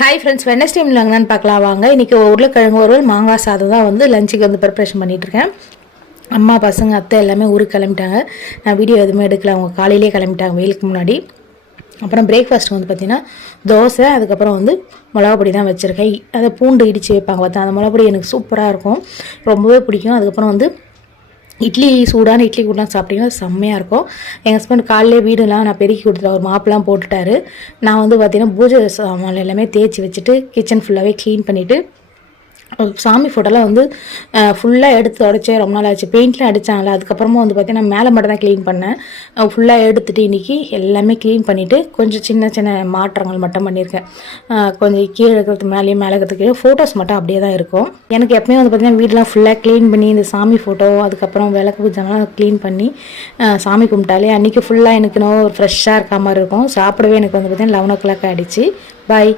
Hi friends, Wednesday மில்லாங்கன்னு பார்க்கலாம் வாங்க. இன்றைக்கி உருளைக்கிழங்கு ஒருவல் மாங்காய் சாதம் தான் வந்து லஞ்சுக்கு வந்து ப்ரிப்ரேஷன் பண்ணிகிட்ருக்கேன். அம்மா பசங்க அத்தை எல்லாமே ஊருக்கு கிளம்பிட்டாங்க. நான் வீடியோ எதுவுமே எடுக்கல, அவங்க காலையிலேயே கிளம்பிட்டாங்க வெயிலுக்கு முன்னாடி. அப்புறம் பிரேக்ஃபாஸ்ட் வந்து பார்த்திங்கன்னா தோசை, அதுக்கப்புறம் வந்து மிளகாப்பொடி தான் வச்சுருக்கேன். அதை பூண்டு இடித்து வைப்பாங்க பார்த்தா, அந்த மிளகாப்பொடி எனக்கு சூப்பராக இருக்கும், ரொம்பவே பிடிக்கும். அதுக்கப்புறம் வந்து இட்லி, சூடான இட்லி கூடலாம் சாப்பிட்டீங்கன்னா செம்மையாக இருக்கும். எங்கள் ஹஸ்பண்ட் காலையிலே வீடுலாம் நான் பெருக்கி கொடுத்துட்டேன், ஒரு மாப்பெலாம் போட்டுட்டாரு. நான் வந்து பார்த்திங்கன்னா பூஜை சாமான் எல்லாமே தேய்ச்சி வச்சுட்டு கிச்சன் ஃபுல்லாகவே க்ளீன் பண்ணிவிட்டு, சாமி ஃபோட்டோலாம் வந்து ஃபுல்லாக எடுத்து தொடச்சே ரொம்ப நாள் ஆச்சு. பெயிண்ட்லாம் அடித்தாங்களே, அதுக்கப்புறமா வந்து பார்த்திங்கன்னா மேலே மட்டும் தான் க்ளீன் பண்ணேன். ஃபுல்லாக எடுத்துகிட்டு இன்றைக்கி எல்லாமே க்ளீன் பண்ணிவிட்டு கொஞ்சம் சின்ன சின்ன மாற்றங்கள் மட்டும் பண்ணியிருக்கேன். கொஞ்சம் கீழே இருக்கிறது மேலேயும் மேலே இருக்கிறது கீழே ஃபோட்டோஸ் மட்டும் அப்படியே தான் இருக்கும். எனக்கு எப்பவுமே வந்து பார்த்திங்கன்னா வீடெலாம் ஃபுல்லாக க்ளீன் பண்ணி இந்த சாமி ஃபோட்டோ அதுக்கப்புறம் விளக்கு பூஜைலாம் க்ளீன் பண்ணி சாமி கும்பிட்டாலே அன்றைக்கி ஃபுல்லாக எனக்கு இன்னும் ஒரு ஃப்ரெஷ்ஷாக இருக்க மாதிரி இருக்கும். சாப்பிடவே எனக்கு வந்து பார்த்திங்கன்னா 11 o'clock ஆகிடுச்சு. பாய்.